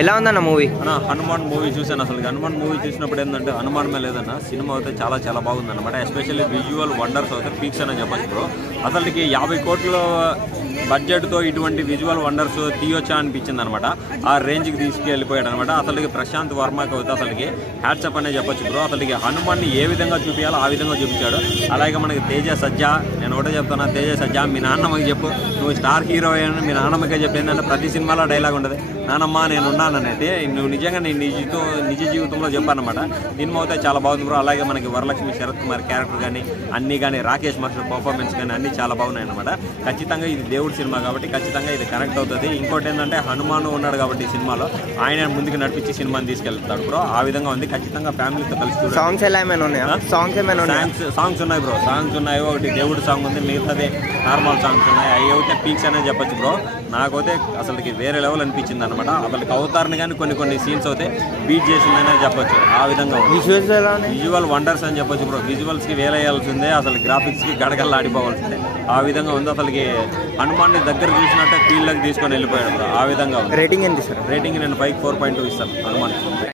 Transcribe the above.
ఎలా ఉందన్న movie? Hanuman movie చూసాను. అసలు హనుమాన్ మూవీ చూసినప్పుడు ఏంటంటే హనుమానమే లేదన్న, సినిమా అయితే చాలా బాగుంది అనమాట. ఎస్పెషల్లీ విజువల్ వండర్స్ అయితే పీక్స్ అని చెప్పచ్చు బ్రో. అసలుకి 50 కోట్ల బడ్జెట్తో ఇటువంటి విజువల్ వండర్స్ తీయొచ్చా అనిపించింది అనమాట. ఆ రేంజ్కి తీసుకెళ్ళిపోయాడు అనమాట. అసలుకి ప్రశాంత్ వర్మకి అయితే అసలుకి హ్యాట్సప్ అనే చెప్పొచ్చు బ్రో. అసలుకి హనుమాన్ని ఏ విధంగా చూపించాలో ఆ విధంగా చూపించాడు. అలాగే మనకి తేజ సజ్జా, నేను ఒకటే చెప్తున్నా, తేజ సజ్జా మీ నాన్నమ్మకి చెప్పు, నువ్వు స్టార్ హీరో అని మీ నాన్నమ్మకే చెప్పి. ఏంటంటే ప్రతి సినిమాలో డైలాగ్ ఉంటుంది, నానమ్మ నేను ఉన్నాననేది. నువ్వు నిజంగా నీ నిజ జీవితంలో చెప్పానమాట. సినిమా అయితే చాలా బాగుంది బ్రో. అలాగే మనకి వరలక్ష్మి శరత్ కుమార్ క్యారెక్టర్ కానీ అన్నీ కానీ, రాకేష్ మాస్టర్ పర్ఫార్మెన్స్ కానీ అన్నీ చాలా బాగున్నాయి అనమాట. ఖచ్చితంగా ఇది దేవుడి సినిమా కాబట్టి ఖచ్చితంగా ఇది కనెక్ట్ అవుతుంది. ఇంకోటి ఏంటంటే హనుమాన్ ఉన్నాడు కాబట్టి ఈ సినిమాలో ఆయన ముందుకు నడిపించి సినిమాని తీసుకెళ్తాడు బ్రో. ఆ విధంగా ఉంది. ఖచ్చితంగా ఫ్యామిలీతో కలిసి సాంగ్స్ ఎలా ఏమైనా ఉన్నాయా? సాంగ్స్ ఉన్నాయి బ్రో. సాంగ్స్ ఉన్నాయి. ఒకటి దేవుడి సాంగ్ ఉంది, మిగతాది నార్మల్ సాంగ్స్ ఉన్నాయి. అవి అయితే పీక్స్ అనే చెప్పొచ్చు బ్రో. నాకైతే అసలుకి వేరే లెవెల్ అనిపించింది అనమాట. అసలుకి అవతారని కానీ కొన్ని సీన్స్ అయితే బీట్ చేసిందనే చెప్పొచ్చు. ఆ విధంగా విజువల్ వండర్స్ అని చెప్పొచ్చు బ్రో. విజువల్స్కి వేలేయాల్సిందే, అసలు గ్రాఫిక్స్కి గడగల్లా ఆడిపోవాల్సిందే. ఆ విధంగా ఉంది. అసలుకి హనుమాన్ని దగ్గర చూసినట్టే ఫీల్డ్లోకి తీసుకొని వెళ్ళిపోయాడు బ్రో. ఆ విధంగా రేటింగ్ ఎంత? రేటింగ్ నేను 5 4.2 ఇస్తాను హనుమాన్.